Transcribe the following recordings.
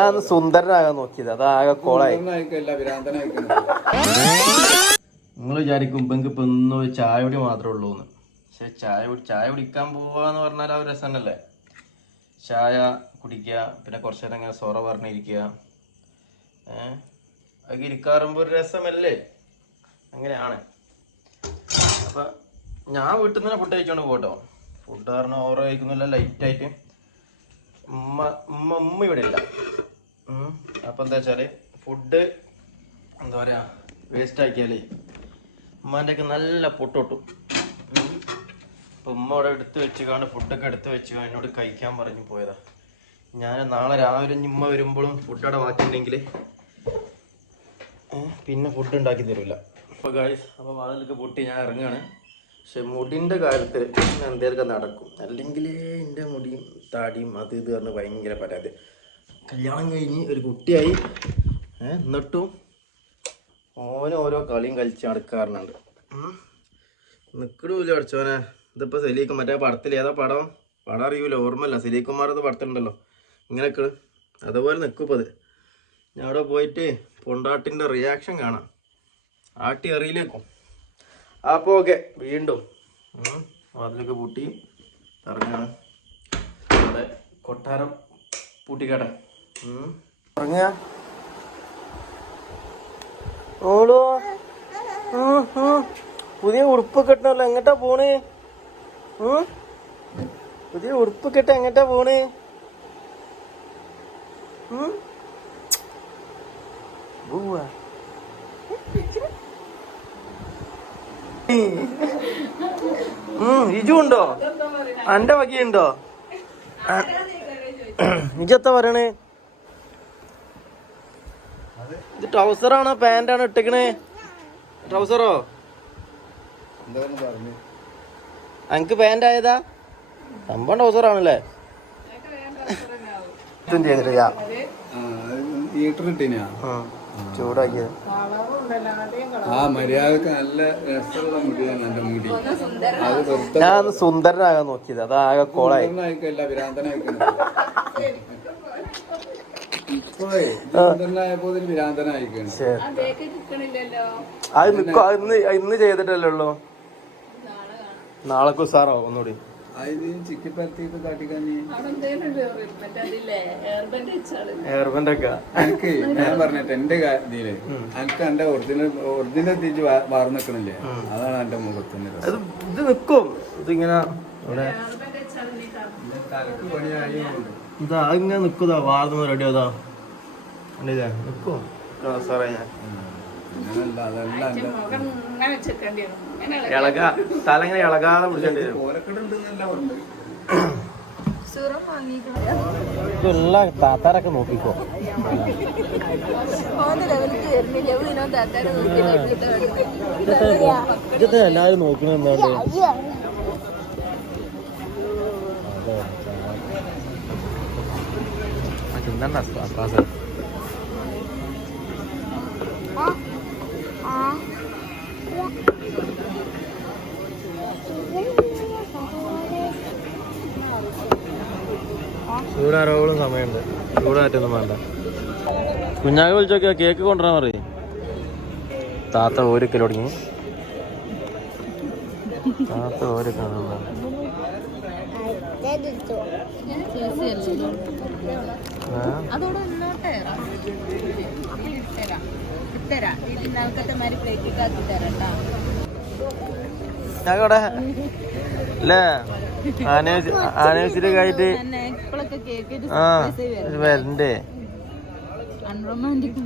ഞാൻ സുന്ദരനാകാൻ നോക്കിയത്. അതാകെ കോളായി. നിങ്ങൾ വിചാരിക്കും ഇപ്പൊ ഇപ്പൊ ഇന്ന് ചായ കുടി മാത്രമേ ഉള്ളൂ എന്ന്. പക്ഷെ ചായ കുടി ചായ കുടിക്കാൻ പോവാന്ന് പറഞ്ഞാൽ ആ ഒരു രസം തന്നെയല്ലേ ചായ കുടിക്കുക പിന്നെ കുറച്ച് നേരം ഇങ്ങനെ സൊറ പറഞ്ഞിരിക്കുക. ഏഹ് അതൊക്കെ ഇരിക്കാറുമ്പോ ഒരു രസമല്ലേ? അങ്ങനെയാണ്. അപ്പൊ ഞാൻ വീട്ടിൽ നിന്ന് ഫുഡ് കഴിച്ചോണ്ട് പോട്ടോ ഫുഡ് കാരണം ഓവർ കഴിക്കുന്നില്ല ലൈറ്റായിട്ട് ഉമ്മ ഉമ്മ ഉമ്മ ഇവിടെ ഇല്ല. അപ്പൊ എന്താ വെച്ചാൽ ഫുഡ് എന്താ പറയാ വേസ്റ്റ് ആക്കിയാലേ ഉമ്മാന്റെ ഒക്കെ നല്ല പൊട്ടൊട്ടും അപ്പൊ ഉമ്മ അവിടെ എടുത്ത് വെച്ച് കാണും ഫുഡൊക്കെ എടുത്ത് വെച്ച് എന്നോട് കഴിക്കാൻ പറഞ്ഞു പോയതാ. ഞാൻ നാളെ രാവിലെ ഉമ്മ വരുമ്പോഴും ഫുഡ് അവിടെ വാക്കിണ്ടെങ്കിൽ പിന്നെ ഫുഡ് ഉണ്ടാക്കി തരില്ല അപ്പോൾ ഗായ്സ് അപ്പോൾ വാതിലൊക്കെ പൊട്ടി ഞാൻ ഇറങ്ങുകയാണ് പക്ഷെ മുടിന്റെ കാര്യത്തിൽ എന്തേലൊക്കെ നടക്കും. അല്ലെങ്കിൽ എന്റെ മുടിയും താടിയും അത് ഇത് പറഞ്ഞ് ഭയങ്കര പരാതി. കല്യാണം കഴിഞ്ഞ് ഒരു കുട്ടിയായി. എന്നിട്ടും ഓന് ഓരോ കളിയും കളിച്ച് നടക്കാറുണ്ട്. നിക്കടൂല അടിച്ചോനെ ഇതിപ്പോ സലീഖ് മറ്റേ പടത്തിൽ ഏതാ പടം? പടം അറിയൂല ഓർമ്മല്ല സലീഖ് കുമാറത് പടത്തിലുണ്ടല്ലോ. ഇങ്ങനെയൊക്കെ. അതുപോലെ നിൽക്കുപ്പത് ഞാൻ അവിടെ പോയിട്ട് പൊണ്ടാട്ടിന്റെ റിയാക്ഷൻ കാണാം. ആട്ടി അറിയില്ലേക്കും. അപ്പോൾ ഓക്കെ വീണ്ടും. വാതിലൊക്കെ പൂട്ടി. ഇറങ്ങാണ്. കൊട്ടാരം പൂട്ടിക്കാട്ടെ. ഇറങ്ങുക ഓളോ. പുതിയ ഉടുപ്പ് ഇട്ടല്ലോ എങ്ങട്ടാ പോണ്? പുതിയ ഉടുപ്പ് ഇട്ട് എങ്ങട്ടാ പോണ്? ഇജു ഉണ്ടോ? അന്റെ വകയുണ്ടോ ഇജെത്താ പറയണേ? ഇത് ട്രൗസറാണോ? പാന്റാണോ ഇട്ടേക്കണേ? ട്രൗസറോ? എന്താന്ന് പറഞ്ഞു? അനക്ക് പാന്റ് ആയതാ സംഭവം ട്രൗസറാണല്ലേ? ചൂടാക്കിയത്. ആ മര്യാദയ്ക്ക് നല്ല രസമുള്ള മുടിയാണ് എന്റെ മുടി. ഞാൻ സുന്ദരനാകാൻ നോക്കിയത്. അതാകെ കോളായി. അത് നിക്കോ ഇന്ന് ഇന്ന് ചെയ്തിട്ടല്ലേ ഉള്ളൂ? നാളെ സാറോ ഒന്നുകൂടി? എനിക്ക് ഞാൻ പറഞ്ഞിട്ട് എന്റെ ഇതിൽ എനിക്ക് എന്റെ ഒറിജിനൽ ഒറിജിനൽ തിരിച്ച് വാർന്നു നിക്കണില്ലേ? അതാണ് എന്റെ മുഖത്തിന്റെ രസം. ഇത് നിക്കും. ഇതിങ്ങനെ ഇവിടെ ഇതാ ഇങ്ങനെ നിക്കുതാ വാർന്ന് റെഡി ആതാ. കണ്ടില്ലേ നിക്കും? സാറേ ഞാൻ. ഇളക തല ഇങ്ങനെ ഇളകാതെ പിടിച്ചേണ്ടി താത്താരൊക്കെ നോക്കിക്കോ. ഇത് എല്ലാരും നോക്കണ എന്താണ് ക്ലാസ് ചൂടാരോളം സമയമുണ്ട്. ചൂടാറ്റൊന്നും വേണ്ട. കുഞ്ഞാക്ക് വിളിച്ചോക്കിയാ കേക്ക് കൊണ്ടുവരാൻ പറയും. താത്ത ഓരിക്കൽ തുടങ്ങി അതോടെ ഇന്നോട്ടെ മാതിരി ആക്കി തരട്ടാ. ഞങ്ങടെ അല്ലേ ആയിട്ട് കേക്ക് ആ വരണ്ടേ? അൺറൊമാന്റിക്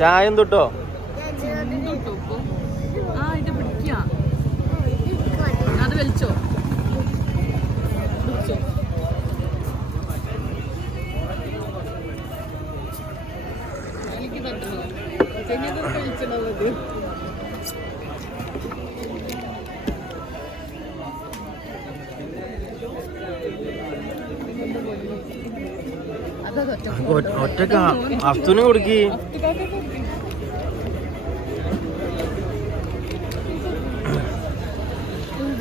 ചായം തൊട്ടോ ആ ഇത് പിടിക്കാം അത് വലിച്ചോ എനിക്ക് അതാ തൊറ്റ ഒറ്റക്ക അഫ്തുന് കൊടുക്കി.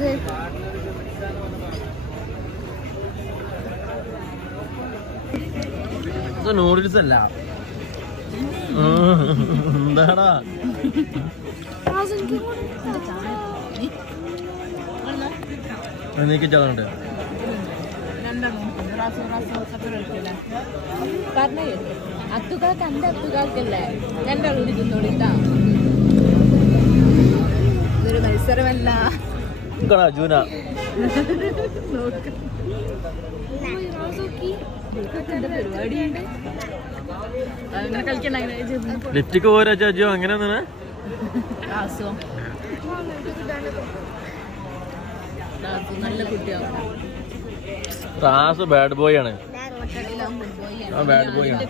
ഇത്. നൂഡിൽസ് അല്ല. ഉം. എന്താടാ? എനിക്ക് ചതുണ്ട് പറഞ്ഞേ അത്തുകാക്ക് അന്റെ അത്തുകാക്കല്ലേ രണ്ടാൾ കൂടി തിന്നോളിട്ടാ ഇതൊരു മത്സരമല്ല ജൂന കളിക്കണ്ട അങ്ങനെ ലിപ്റ്റിക്ക് പോരാ ചാച്ചോ അങ്ങനെ റാസ് ബാഡ് ബോയ് ആണ്. ആ ബാഡ് ബോയ് ആണ്.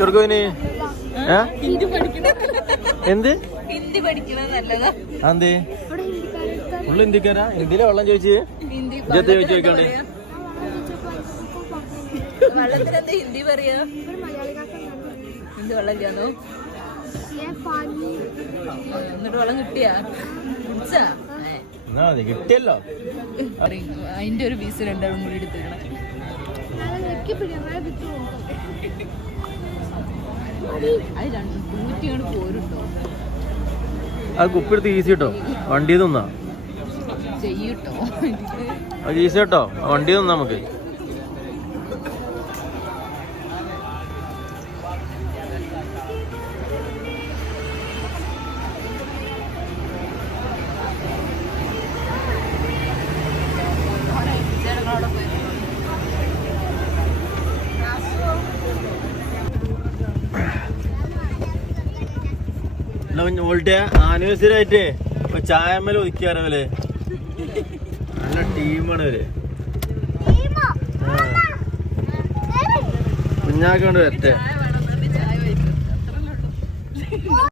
പഠിക്കണ എന്ത്? ഹിന്ദി പഠിക്കണത് നല്ലതാ. അന്തേ ഉള്ള ഇന്ത്യക്കാരാ ഇന്ത്യയിലെ വെള്ളം ചോദിച്ച്? ഹിന്ദി ഇജ്ജത്തെ ചോദിച്ചു നോക്കണ്ടേ വെള്ളത്തിനെന്താ ഹിന്ദി പറയാ? ഹിന്ദി വെള്ളം ചെയ്യാന്നോ എന്നിട്ട് വെള്ളം കിട്ടിയാ? കുടിച്ചാ കിട്ടിയല്ലോ. അതിന്റെ ഒരു പീസ് രണ്ടാളും കൂടി എടുത്തേക്കണം അത് കുപ്പിടുത്ത് ഈസി കേട്ടോ വണ്ടി തിന്നാ? അത് ഈസി കേട്ടോ വണ്ടി തിന്നാ നമുക്ക്? ഓൾട്ടേ ആനിവേഴ്സറി ആയിട്ട് ഇപ്പൊ ചായമ്മൽ ഒതുക്കിയാറവല്ലേ നല്ല ടീമാണ് ഇവർ. കുഞ്ഞാക്കൊണ്ട് വരട്ടെ.